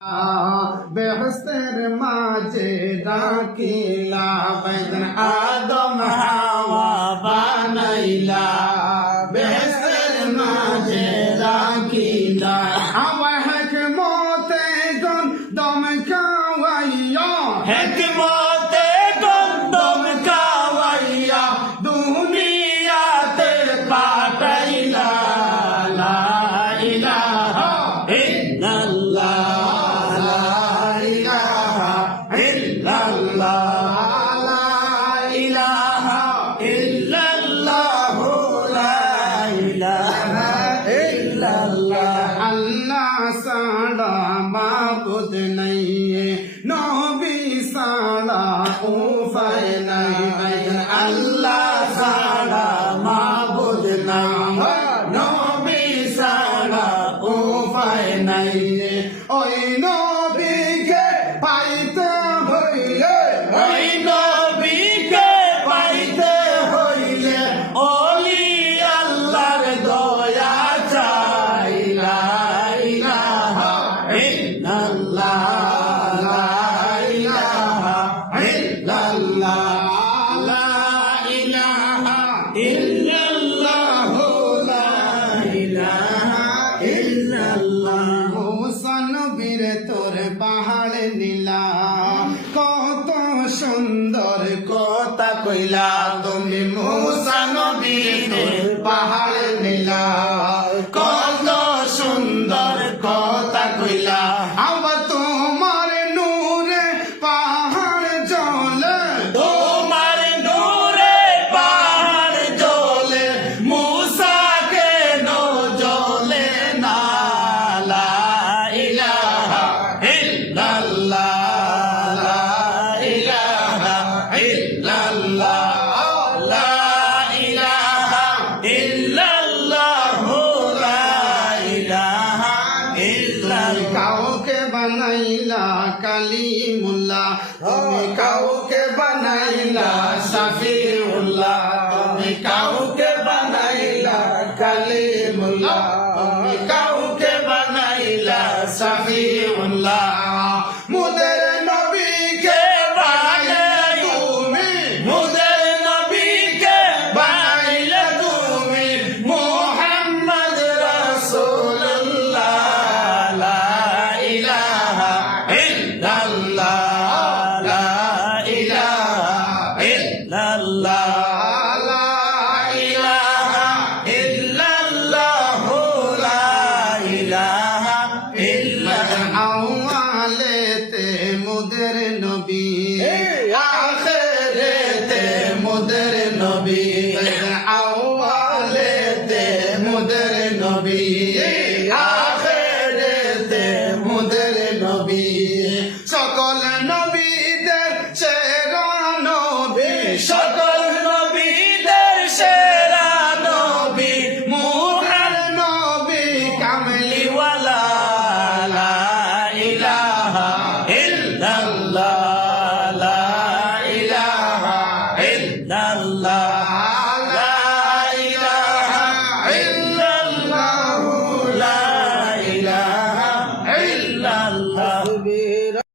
বেহেশতের মাঝে রাখিলা বাইদান আদম হাওয়া বানাইলা বেহেশতের মাঝে রাখিলা আমার হিকমতে গন দম খাওয়াইয়া হিকমতে গন দম খাওয়াইয়া দুনিয়াতে পাঠাইলা লা ইলাহা ইল্লাল্লাহ अल्लाह साड़ा माबुद नहीं है नबी साड़ा उफाय नहीं अल्लाह साड़ा माबुद नहीं है नबी साड़ा उफाय नहीं है ओए नबी के पाइते होइले ओए नबी के पाइते होइले ओली अल्लाहर दया चाइला পাহাড় নীলা কত সুন্দর কথা কইলা তুমি মুসা নবীর পাহাড় নীলা কত সুন্দর কথা কইলা আবার তোমার নূরে পাহাড় জ্বলে তোমার নূরে পাহাড় জ্বলে মুসা কেন জ্বলে না লা ইলাহা ইল্লাল্লাহ লা ইলাহা ইল্লাল্লাহ লা ইলাহা ইল্লাল্লাহ লা ইলাহা ইল্লাল্লাহ কাউকে বানাইলা কালিমুল্লাহ তুমি কাউকে বানাইলা শাফিউল্লাহ তুমি কাউকে বানাইলা কালিমুল্লাহ তুমি কাউকে বানাইলা শাফিউল্লাহ মুদের নবীকে বানাইলে তুমি মুদের নবীকে বানাইলে তুমি মুহাম্মদ রাসূলুল্লাহ লা ইলাহা ইল্লাল্লাহ লা ইলাহা ইল্লাল্লাহ লা ইলাহা ইল্লাল্লাহ লা ইলাহা ইল্লাল্লাহ আওয়ালেতে মুদের নবী আখিরেতে মুদের নবী আওয়ালেতে মুদের নবী